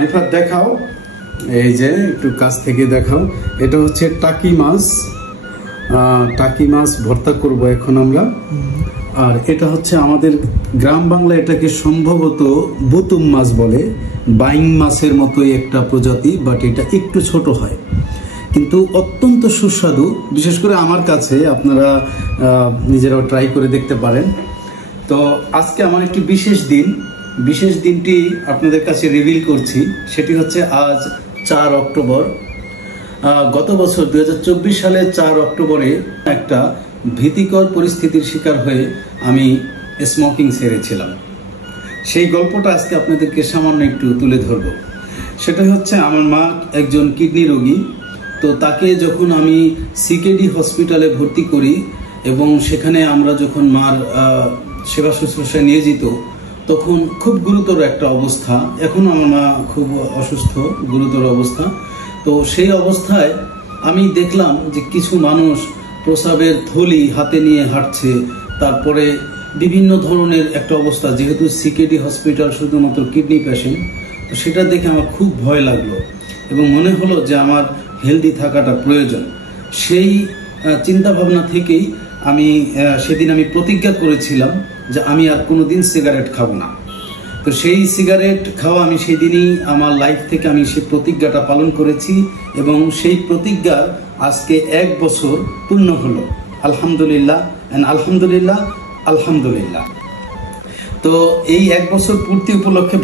রিফাত দেখাও, এই যে একটু কাছ থেকে দেখাও। এটা হচ্ছে টাকি মাছ, টাকি মাছ ভর্তা করব এখন আমরা। আর এটা হচ্ছে আমাদের গ্রাম বাংলা এটাকে সম্ভবত বুতুম মাছ বলে, বাইং মাছের মতোই একটা প্রজাতি, বাট এটা একটু ছোট হয় কিন্তু অত্যন্ত সুস্বাদু। বিশেষ করে আমার কাছে, আপনারা নিজেরাও ট্রাই করে দেখতে পারেন। তো আজকে আমার একটি বিশেষ দিন, বিশেষ দিনটি আপনাদের কাছে রিভিল করছি। সেটি হচ্ছে আজ 4 অক্টোবর। গত বছর 2024 সালের 4 অক্টোবরে একটা ভীতিকর পরিস্থিতির শিকার হয়ে আমি স্মোকিং ছেড়েছিলাম। সেই গল্পটা আজকে আপনাদেরকে সামান্য একটু তুলে ধরব। সেটা হচ্ছে আমার মা একজন কিডনি রোগী। তো তাকে যখন আমি সিকেডি হসপিটালে ভর্তি করি এবং সেখানে আমরা যখন মার সেবা শুশ্রূষা নিয়ে যেত, তখন খুব গুরুতর একটা অবস্থা। এখন আমার মা খুব অসুস্থ, গুরুতর অবস্থা। তো সেই অবস্থায় আমি দেখলাম যে কিছু মানুষ প্রসাবের থলি হাতে নিয়ে হাঁটছে, তারপরে বিভিন্ন ধরনের একটা অবস্থা। যেহেতু সিকেডি হসপিটাল শুধুমাত্র কিডনি পেশেন্ট, তো সেটা দেখে আমার খুব ভয় লাগলো এবং মনে হলো যে আমার হেলদি থাকাটা প্রয়োজন। সেই চিন্তা ভাবনা থেকেই সেদিন আমি প্রতিজ্ঞা করেছিলাম যে আমি আর কোনোদিন সিগারেট খাবো না। তো সেই সিগারেট খাওয়া আমি সেই দিনই আমার লাইফ থেকে আমি সেই প্রতিজ্ঞাটা পালন করেছি এবং সেই প্রতিজ্ঞার আজকে 1 বছর পূর্ণ হলো। আলহামদুলিল্লাহ, আলহামদুলিল্লাহ, আলহামদুলিল্লাহ। তো এই 1 বছর পূর্তি উপলক্ষে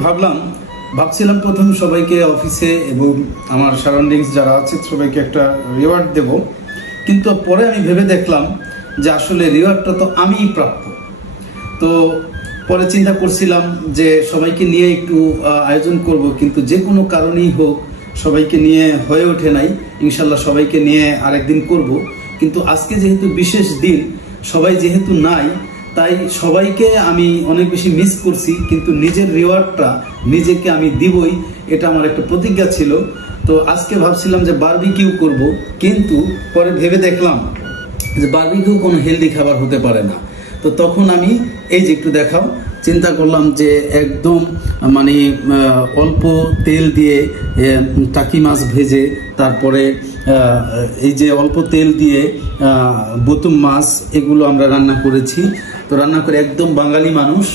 ভাবছিলাম প্রথম সবাইকে অফিসে এবং আমার সারাউন্ডিংস যারা আছে সবাইকে একটা রিওয়ার্ড দেব, কিন্তু পরে আমি ভেবে দেখলাম যে আসলে রিওয়ার্ডটা তো আমিই প্রাপ্য। তো পরে চিন্তা করছিলাম যে সবাইকে নিয়ে একটু আয়োজন করব, কিন্তু যে কোনো কারণেই হোক সবাইকে নিয়ে হয়ে ওঠে নাই। ইনশাল্লাহ সবাইকে নিয়ে আরেকদিন করব। কিন্তু আজকে যেহেতু বিশেষ দিন, সবাই যেহেতু নাই, তাই সবাইকে আমি অনেক বেশি মিস করছি, কিন্তু নিজের রিওয়ার্ডটা নিজেকে আমি দিবই, এটা আমার একটা প্রতিজ্ঞা ছিল। তো আজকে ভাবছিলাম যে বারবিকিউ করব, কিন্তু পরে ভেবে দেখলাম যে বারবিকিউ কোনো হেলদি খাবার হতে পারে না। তো তখন আমি এই যে একটু দেখাও, চিন্তা করলাম যে একদম মানে অল্প তেল দিয়ে টাকি মাছ ভেজে, তারপরে এই যে অল্প তেল দিয়ে বুতুম মাছ, এগুলো আমরা রান্না করেছি। তো রান্না করে একদম বাঙালি মানুষ,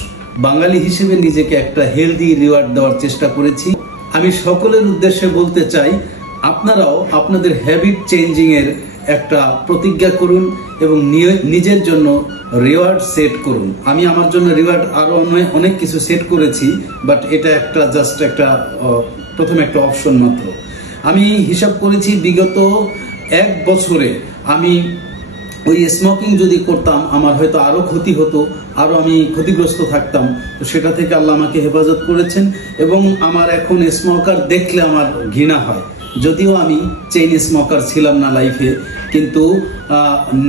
বাঙালি হিসেবে নিজেকে একটা হেলদি রিওয়ার্ড দেওয়ার চেষ্টা করেছি। আমি সকলের উদ্দেশ্যে বলতে চাই, আপনারাও আপনাদের হ্যাবিট চেঞ্জিং এর একটা প্রতিজ্ঞা করুন এবং নিজের জন্য রিওয়ার্ড সেট করুন। আমি আমার জন্য রিওয়ার্ড আরো অনেক কিছু সেট করেছি, বাট এটা একটা জাস্ট একটা প্রথম একটা অপশন মাত্র। আমি হিসাব করেছি বিগত 1 বছরে আমি ওই স্মোকিং যদি করতাম আমার হয়তো আরো ক্ষতি হতো, আরো আমি ক্ষতিগ্রস্ত থাকতাম। তো সেটা থেকে আল্লাহ আমাকে হেফাজত করেছেন এবং আমার এখন স্মোকার দেখলে আমার ঘৃণা হয়। যদিও আমি চেইন স্মোকার ছিলাম না লাইফে, কিন্তু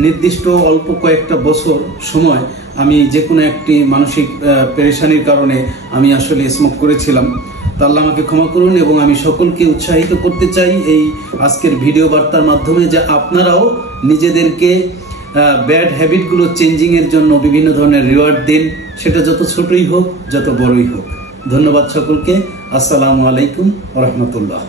নির্দিষ্ট অল্প কয়েকটা বছর সময় আমি যে কোনো একটি মানসিক পেরেশানির কারণে আমি আসলে স্মোক করেছিলাম। তো আল্লাহ আমাকে ক্ষমা করুন এবং আমি সকলকে উৎসাহিত করতে চাই এই আজকের ভিডিও বার্তার মাধ্যমে যে আপনারাও নিজেদেরকে ব্যাড হ্যাবিটগুলো চেঞ্জিং এর জন্য বিভিন্ন ধরনের রিওয়ার্ড দিন, সেটা যত ছোটই হোক যত বড়ই হোক। ধন্যবাদ সকলকে। আসসালামু আলাইকুম ওয়া রাহমাতুল্লাহ।